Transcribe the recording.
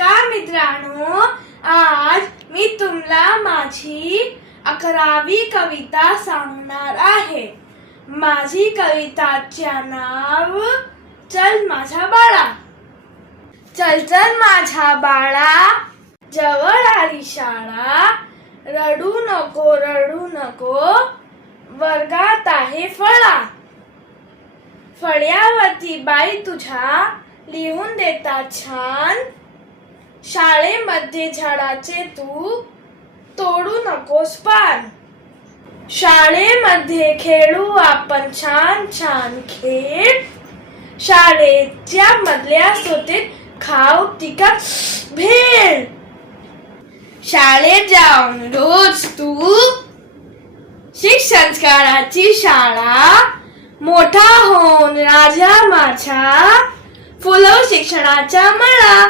नमस्कार मित्रांनो, आज मी तुम्हाला माझी 11वी कविता सांगणार आहे. माझी कविताचे नाव चल माझा बाळा. चल चल माझा बाळा, जवळ आली शाळा. रडू नको वर्गात आहे फळा. फळ्यावरती बाई तुझ्या लिहून देतात छान. शाळेमध्ये झाडाचे तू तोडू नकोस पान. शाळेमध्ये खेळू आपण छान छान खेळ. शाळेच्या मधल्या सोतेत खाऊ तिखट भेळ. शाळेत जाऊन रोज तू शिक संस्काराची शाळा. मोठा होऊन राजा माझा फुलव शिक्षणाचा मळा.